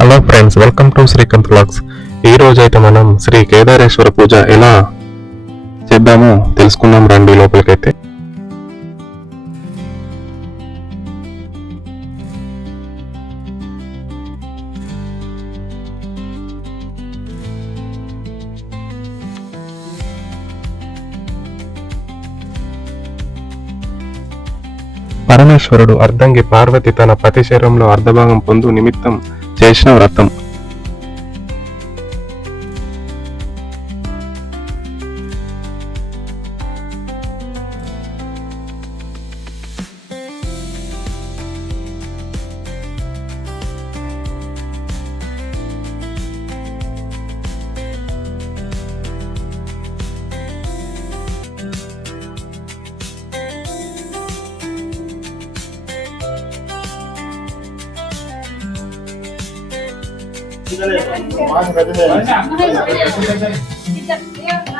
Hello friends, welcome to Srikanth vlogs. ఈ రోజు అయితే మనం శ్రీ కేదారేశ్వర పూజ ఎలా చేద్దామో తెలుసుకుందాం. రండి లోపలికైతే. పరమేశ్వరుడు అర్ధంగి పార్వతి తన పతి శరీరంలో అర్ధభాగం పొందు నిమిత్తం చేసిన వ్రతం.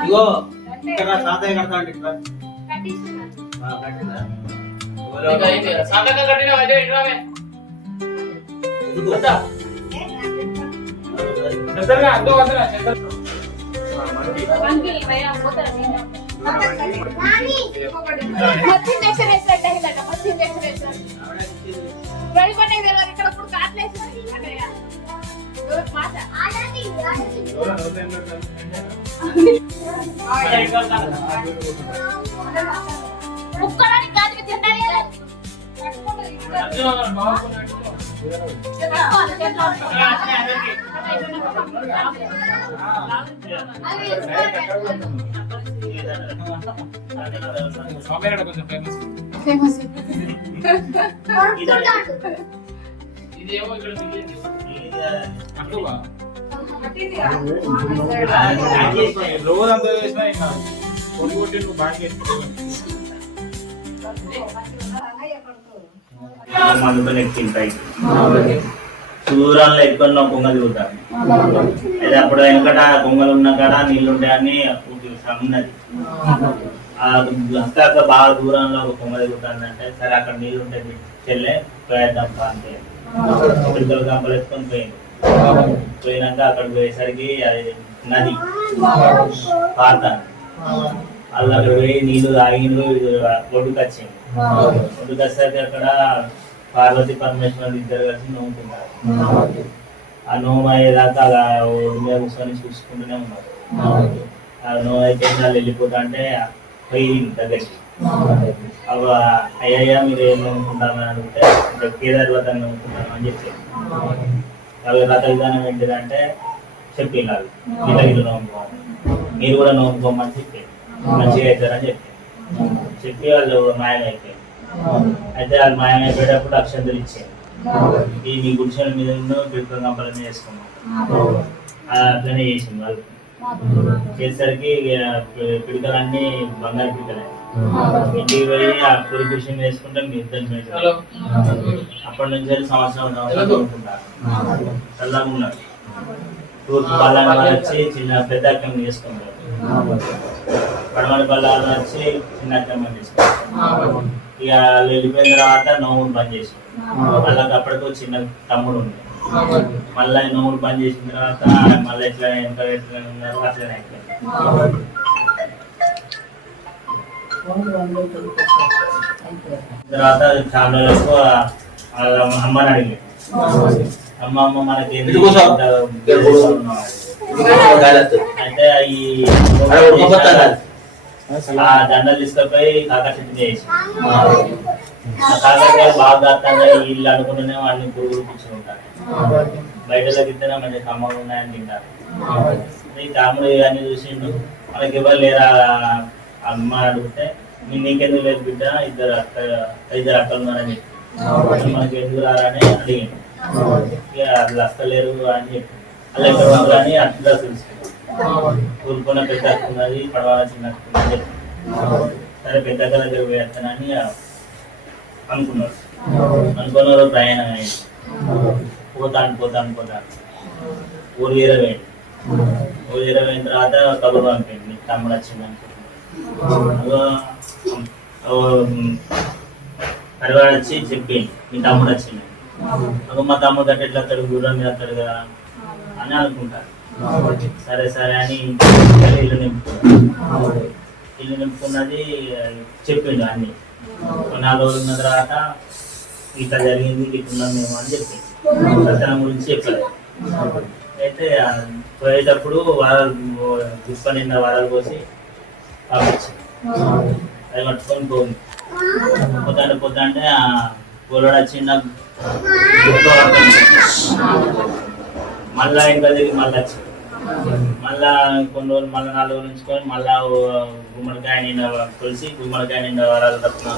ఇగో ఇక్కడ సాతయ్య కడతా అంటే ఇక్కడ సాతయ్య కట్టిన అదే ఇరామే ఎందుకు చంద్రగా అందో వదరా చంద్ర మంకి భయ్యా పోతరా నేను నాని మత్తి నెక్స్ట్ రేసర్ డైలాగా మత్తి నెక్స్ట్ రేసర్ రెడీ పనే దేలా ఇక్కడ ఇప్పుడు కాట్లేసి అక్కడయా ఫేమస్ ఇదేమో ఇక్కడ రోజంతా చేసినా ఇంకా కొట్టి నువ్వు బాగా దూరాల్లో ఎక్కువ కొంగ తిరుగుతారు. అయితే అప్పుడు వెనకట కొంగలు ఉన్న కాడ నీళ్ళు ఉంటాయని ఉన్నది. అక్కడ బాగా దూరంలో ఒక కొంగ తిరుగుతుందంటే సరే అక్కడ నీళ్ళు ఉంటాయి చెల్లె ప్రయత్నం అంటే పిల్లలు గంపలు ఎత్తుకొని పోయింది. పోయినాక అక్కడికి పోయేసరికి అది నది పారుతాను వాళ్ళు అక్కడ పోయి నీళ్లు తాగిండ్రు. ఒడ్డుకు వచ్చింది. ఒడ్డుకు వచ్చేసరికి అక్కడ పార్వతి పరమేశ్వరుడు ఇద్దరు కలిసి నవ్వుతున్నారు. ఆ నోము అయ్యేదాకా అలా ఒడ్డు మీద కూర్చొని చూసుకుంటూనే ఉన్నారు. ఆ నోము అయితే వాళ్ళు వెళ్ళిపోతా అంటే పోయి దగ్గరికి అయ్యా మీరు ఏం నమ్ముకుంటామని అడిగితే కేదార్ వ్రతాన్ని నమ్ముకుంటాను అని చెప్పారు. అవి వ్రత విధానం ఏంటిదంటే చెప్పిన ఇట్లా ఇల్లు నమ్ముకోవాలి, మీరు కూడా నమ్ముకోమని చెప్పారు. మంచిగా అవుతారని చెప్పారు. చెప్పి వాళ్ళు మాయమైపోయారు. అయితే వాళ్ళు మాయమైపోయేటప్పుడు అక్షంతలు ఇచ్చారు. ఈ మీ గుడిసెల మీద పిడుకల గంపల మీద వేసుకున్నాం. అట్లనే చేసింది వాళ్ళు. చేసేసరికి పిడికలన్నీ బంగారు పిడికలే. ఇంటికి పోయి ఆ పురి విషయం వేసుకుంటే మీ ఇద్దరు అప్పటి నుంచి సంవత్సరం అనుకుంటారు. చల్లగా ఉన్నారు. తూర్పు బల్లాన్ని వచ్చి చిన్న పెద్ద అక్కం చేసుకుంటారు. పడమటి బల్లాన్ని వచ్చి చిన్న అక్కం చేసుకుంటారు. ఇక వాళ్ళు వెళ్ళిపోయిన తర్వాత నవ్వులు బంద్ చేసారు. వాళ్ళకి అప్పటికో చిన్న తమ్ముడు ఉంది. మళ్ళీ నవ్వులు బంద్ చేసిన తర్వాత మళ్ళీ ఎట్లా ఎట్లా ఉన్నారు అట్లనే అయిపోయింది. తర్వాత చాలా రోజులకు వాళ్ళ అమ్మని అడిగింది. అమ్మ మనకి అయితే ఈ ఆ దండలు తీసుకుపోయి కాకచెట్టు చేసి కాకరకాయలు బాగా దాస్తాగా ఇల్లు అనుకుంటూనే వాళ్ళని పురుగులు కూర్చుంటారు. బయటలోకి ఇద్దరే మంచి కమ్మగా ఉన్నాయని తింటారు. ఈ తమ్ముడు ఇవన్నీ చూసిండు. మనకి ఎవరు లేరా అమ్మ అడిగితే నీకెందుకు లేదు బిడ్డ, ఇద్దరు అక్కలు ఉన్నారని చెప్పి మనకి ఎందుకు రారని అడిగింది. ఇక అది వస్తలేరు అని చెప్పి అలా ఎక్కడ అని అట్లా తెలుసుకున్నాం. తూర్పున పెద్ద అక్కున్నది, పడవ చిన్న అక్కున్నది చెప్పి సరే పెద్ద అక్క దగ్గర వేస్తానని అనుకున్నారు. అనుకున్నారు. ప్రయాణం అయింది. పోతాను ఊరు తీరవేయండి. ఊరు తీరవేయిన తర్వాత కబురు పంపింది తమ్ముడు వచ్చిందని. పరివాడు వచ్చి చెప్పింది మీ తమ్ముడు వచ్చింది. ఒక మా తమ్ముడు అంటే ఎట్లా అతడు గుర్రం మీద అతడు కదా అని అనుకుంటారు. సరే సరే అని ఇల్లు నింపుకున్నాడు. ఇల్లు నింపుకున్నది చెప్పిండు అన్ని. 4 రోజులు ఉన్న తర్వాత ఇట్లా జరిగింది ఇట్లున్నాం మేము అని చెప్పింది. దర్శనం గురించి చెప్పలేదు. అయితే పోయేటప్పుడు వరాలు పుష్ప నిండా వరాలు పోసి పంపించింది. అది పట్టుకొని పోయింది. పొద్దంటే ఆ గొల్లడు వచ్చిండ మళ్ళా ఇంకా తిరిగి మళ్ళీ వచ్చింది. మళ్ళా కొన్ని రోజులు మళ్ళీ 4 రోజులు ఉంచుకొని మళ్ళా గుమ్మడికాయ నిండా కొలిసి గుమ్మడికాయ నిండా వరాలు తప్పున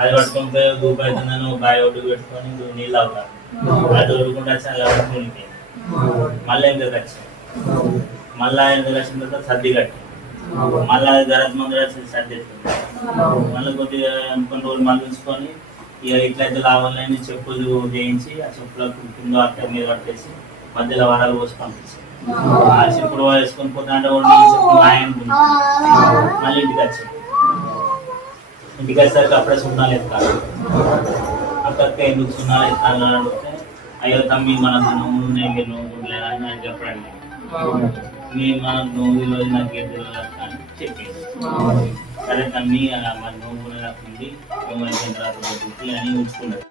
అది పట్టుకొని పోయి దూపు అవుతుందని బావి ఒడ్డుకు పెట్టుకొని నీళ్ళు అవుతారు. అది వదులుకుంటే చాలా మునిపోయింది. మళ్ళీ ఎందుకు వచ్చింది. మళ్ళీ ఎందుకు వచ్చిన తర్వాత సర్ది కట్టి మళ్ళీ గరత్ మందులు వచ్చి సర్ది ఎత్తుంది. మళ్ళీ కొద్దిగా కొన్ని రోజులు మళ్ళీ ఉంచుకొని ఇక ఇట్లయితే లావాలని చెప్పులు చేయించి ఆ చెప్పులకు కింద అట్ట మీద పట్టేసి మధ్యలో వరాలు పోసి పంపించారు. ఆ చెప్పులు వేసుకొని పోతా అంటే చెప్పులు ఆయన మళ్ళీ ఇంటికి వచ్చింది. ఇంటికి వచ్చేసరికి అప్పుడే సున్నాలు ఎత్తాను. అక్కడికి ఎందుకు సున్నాలు ఎత్తాను అని అడిగితే అయ్యో తమ్మి మనకు నోములు ఉన్నాయి మీరు నోములేదని ఆయన చెప్పండి. మేము మనకు నోము రోజు నాకు ఏం తెలియదు అని చెప్పింది. సరే తమ్మి మరి నోము రాకుంది నోము అయిపోయిన తర్వాత అని ఉంచుకున్నాడు.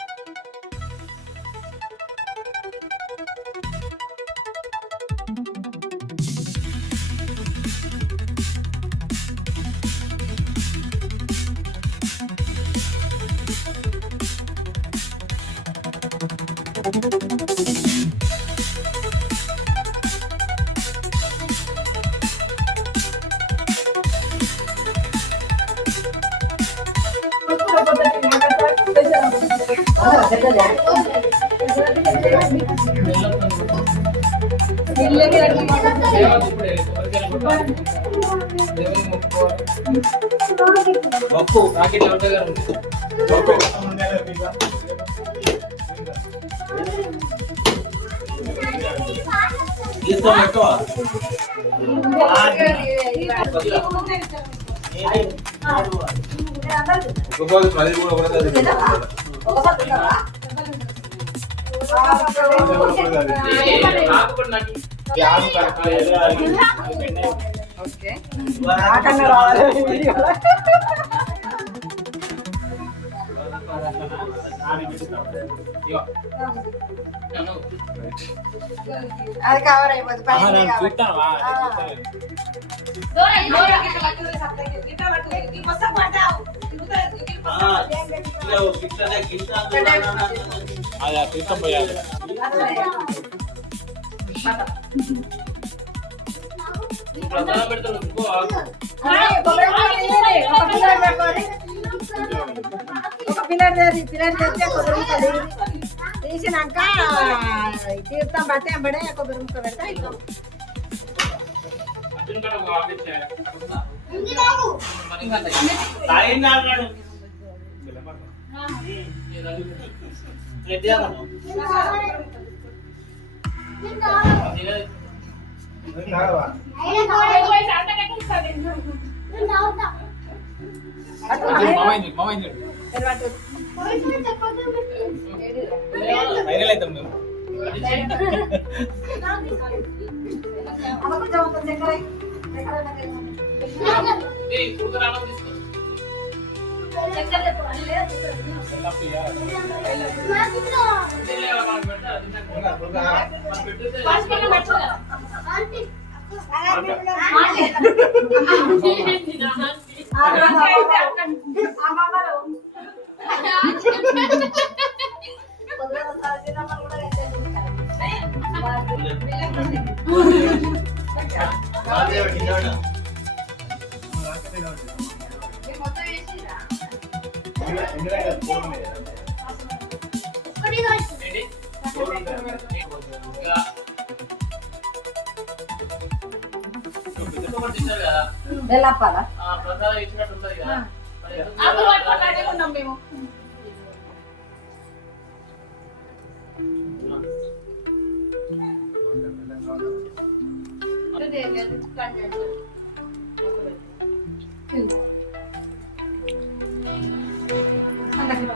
అది కవర్ అయిపోతుంది. ఒక పిల్లర్ తీసినాక తీర్థం బట్టే ఎంబడే కొబ్బరి ముక్క పెడతా ఇస్తాం. వెళ్ళాపాలా మేము అందరికి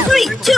이거 있죠?